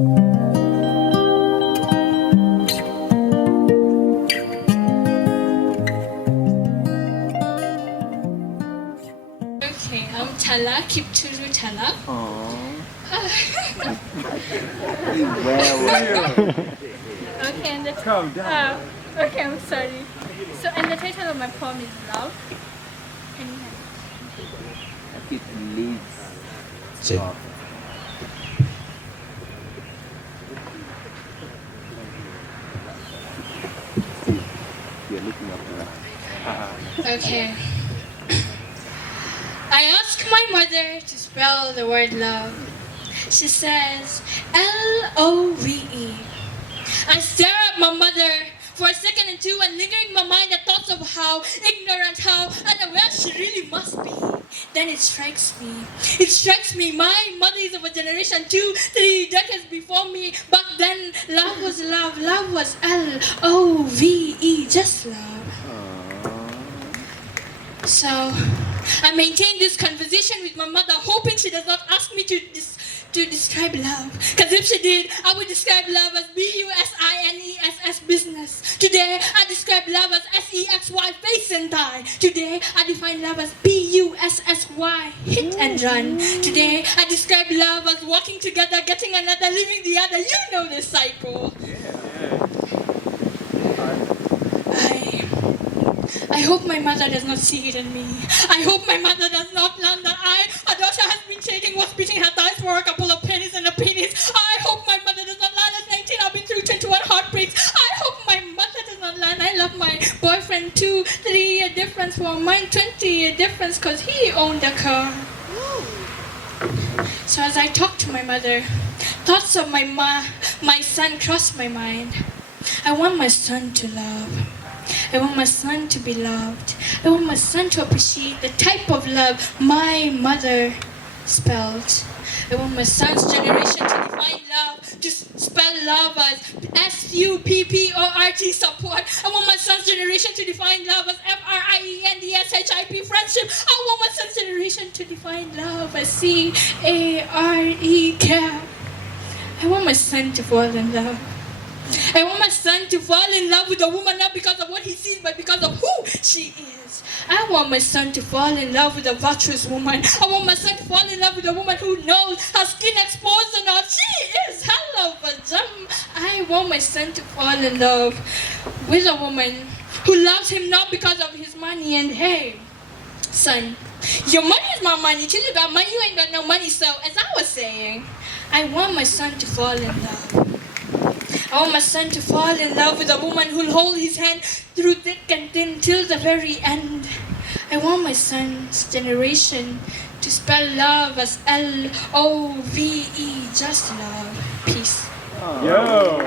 Okay, I'm Talaa, keep Turu Talaa. Okay, and Calm down. okay, I'm sorry. So, and the title of my poem is Love. Can you have It leaves. Same. You're looking up to it? Okay. I ask my mother to spell the word love. She says Love. I stare at my mother for a second or two and linger in my mind the thoughts of how ignorant, how unaware she really must be. Then it strikes me. It strikes me. My mother is of a generation 2, 3 decades before me. Back then, love was love. Love was Love. Just love. So, I maintain this conversation with my mother, hoping she does not ask me to describe love. Because if she did, I would describe love as BUSINESS business. Today, I describe love as SEXY face and die. Today, I define love as BUSSY hit and run. Today, I describe love as walking together, getting another, leaving the other. You know this cycle. I hope my mother does not see it in me. I hope my mother does not learn that her daughter has been trading, was beating her thighs for a couple of pennies and a pennies. I hope my mother does not learn at 19 I've been through 21 heartbreaks. I hope my mother does not learn I love my boyfriend 2, 3 year difference for mine, 20 year difference because he owned a car. So as I talk to my mother, thoughts of my son cross my mind. I want my son to love. I want my son to be loved. I want my son to appreciate the type of love my mother spelled. I want my son's generation to define love, to spell love as SUPPORT support. I want my son's generation to define love as FRIENDSHIP friendship. I want my son's generation to define love as CARE care. I want my son to fall in love. I want my son to fall in love with a woman not because of what he sees, but because of who she is. I want my son to fall in love with a virtuous woman. I want my son to fall in love with a woman who knows her skin exposed or not. She is hell of a gem. I want my son to fall in love with a woman who loves him not because of his money. And hey, son, your money is my money. Till you got money, you ain't got no money. So as I was saying, I want my son to fall in love. I want my son to fall in love with a woman who'll hold his hand through thick and thin till the very end. I want my son's generation to spell love as LOVE, just love. Peace. Yo!